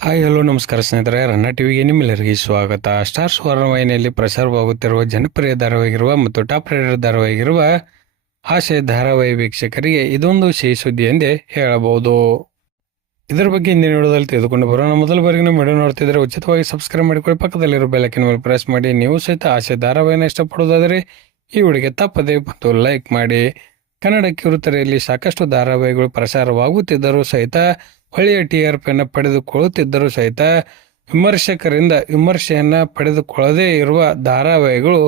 Hi, hello, ನಮಸ್ಕಾರ ಸ್ನೇಹಿತರೆ. ರನ್ನ ಟಿವಿಗೆ ನಿಮ್ಮೆಲ್ಲರಿಗೆ ಸ್ವಾಗತ. ಸ್ಟಾರ್ ಸುವರ್ಣವಾಹಿನಿಯಲ್ಲಿ ಪ್ರಸಾರವಾಗುತ್ತಿರುವ ಜನಪ್ರಿಯ ಧಾರಾವಾಹಿಗಿರುವ ಮತ್ತು ಟಾಪ್ ರೇಡರ್ ಧಾರಾವಾಹಿಗಿರುವ ಆಶೆ ಧಾರಾವಾಹಿ ವೀಕ್ಷಕರಿಗೆ ಇದೊಂದು ಸಿಹಿ ಸುದ್ದಿ ಎಂದೇ ಹೇಳಬಹುದು. ಇದರ ಬಗ್ಗೆ ಇಂದಿನ ವಿಡಿಯೋದಲ್ಲಿ ತಿಳಿದುಕೊಂಡು ಬರೋಣ. ಮೊದಲ ಬಾರಿಗೆ ನಮ್ಮ ವಿಡಿಯೋ ನೋಡ್ತಿದ್ರೆ ಉಚಿತವಾಗಿ ಸಬ್ಸ್ಕ್ರೈಬ್ ಮಾಡಿಕೊಳ್ಳಿ. ಪಕ್ಕದಲ್ಲಿರೋ ಬೆಲಕಿನ ಮೇಲೆ ಪ್ರೆಸ್ ಮಾಡಿ. ನೀವು ಸಹಿತ ಆಶೆ ಧಾರಾವಾಹಿನ ಇಷ್ಟಪಡೋದಾದರೆ ಈ ವಿಡಿಯೋಗೆ ತಪ್ಪದೇ ಮತ್ತು ಲೈಕ್ ಮಾಡಿ. ಕನ್ನಡ ಕಿರುತೆರೆಯಲ್ಲಿ ಸಾಕಷ್ಟು ಧಾರಾವಾಹಿಗಳು ಪ್ರಸಾರವಾಗುತ್ತಿದ್ದರೂ ಸಹಿತ ಒಳ್ಳೆಯ ಟಿ ಆರ್ ಪಿಯನ್ನು ಪಡೆದುಕೊಳ್ಳುತ್ತಿದ್ದರೂ ಸಹಿತ ವಿಮರ್ಶಕರಿಂದ ವಿಮರ್ಶೆಯನ್ನು ಪಡೆದುಕೊಳ್ಳದೇ ಇರುವ ಧಾರಾವಾಹಿಗಳು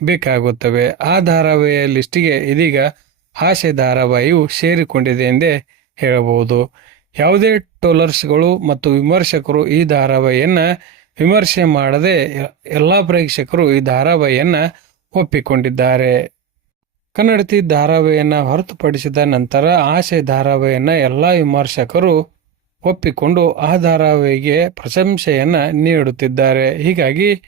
ಬೇಕಾಗುತ್ತವೆ. ಆ ಧಾರಾವಾಹಿಯ ಲಿಸ್ಟಿಗೆ ಇದೀಗ ಆಶೆ ಧಾರಾವಾಹಿಯು ಸೇರಿಕೊಂಡಿದೆ ಎಂದೇ ಹೇಳಬಹುದು. ಯಾವುದೇ ಟೋಲರ್ಸ್ಗಳು ಮತ್ತು ವಿಮರ್ಶಕರು ಈ ಧಾರಾವಾಹಿಯನ್ನು ವಿಮರ್ಶೆ ಮಾಡದೆ ಎಲ್ಲ ಪ್ರೇಕ್ಷಕರು ಈ ಧಾರಾವಾಹಿಯನ್ನು ಒಪ್ಪಿಕೊಂಡಿದ್ದಾರೆ. ಕನ್ನಡತಿ ಧಾರಾವಾಹಿಯನ್ನು ಹೊರತುಪಡಿಸಿದ ನಂತರ ಆಸೆ ಧಾರಾವಾಹಿಯನ್ನು ಎಲ್ಲ ವಿಮರ್ಶಕರು ಒಪ್ಪಿಕೊಂಡು ಆ ಧಾರಾವಾಹಿಗೆ ಪ್ರಶಂಸೆಯನ್ನ ನೀಡುತ್ತಿದ್ದಾರೆ. ಹೀಗಾಗಿ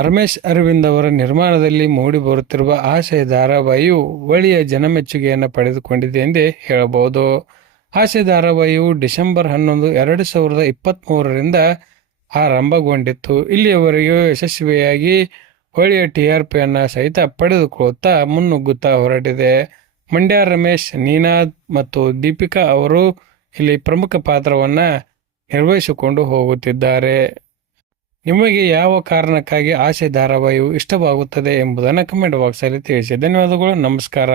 ರಮೇಶ್ ಅರವಿಂದ್ ಅವರ ನಿರ್ಮಾಣದಲ್ಲಿ ಮೂಡಿಬರುತ್ತಿರುವ ಆಸೆ ಧಾರಾವಾಹಿಯು ಒಳ್ಳೆಯ ಜನಮೆಚ್ಚುಗೆಯನ್ನು ಪಡೆದುಕೊಂಡಿದೆ ಎಂದೇ ಹೇಳಬಹುದು. ಆಸೆ ಧಾರಾವಾಹಿಯು ಡಿಸೆಂಬರ್ ಹನ್ನೊಂದು, ಎರಡು ಸಾವಿರದ ಇಪ್ಪತ್ತ್ ಮೂರರಿಂದ ಆರಂಭಗೊಂಡಿತ್ತು. ಇಲ್ಲಿಯವರೆಗೂ ಯಶಸ್ವಿಯಾಗಿ ಒಳ್ಳೆಯ ಟಿ ಆರ್ ಪಿಯನ್ನು ಸಹಿತ ಪಡೆದುಕೊಳ್ಳುತ್ತಾ ಮುನ್ನುಗ್ಗುತ್ತಾ ಹೊರಟಿದೆ. ಮಂಡ್ಯ ರಮೇಶ್, ನೀನಾದ್ ಮತ್ತು ದೀಪಿಕಾ ಅವರು ಇಲ್ಲಿ ಪ್ರಮುಖ ಪಾತ್ರವನ್ನು ನಿರ್ವಹಿಸಿಕೊಂಡು ಹೋಗುತ್ತಿದ್ದಾರೆ. ನಿಮಗೆ ಯಾವ ಕಾರಣಕ್ಕಾಗಿ ಆಸೆ ಧಾರಾವಾಹಿಯು ಇಷ್ಟವಾಗುತ್ತದೆ ಎಂಬುದನ್ನು ಕಮೆಂಟ್ ಬಾಕ್ಸಲ್ಲಿ ತಿಳಿಸಿ. ಧನ್ಯವಾದಗಳು, ನಮಸ್ಕಾರ.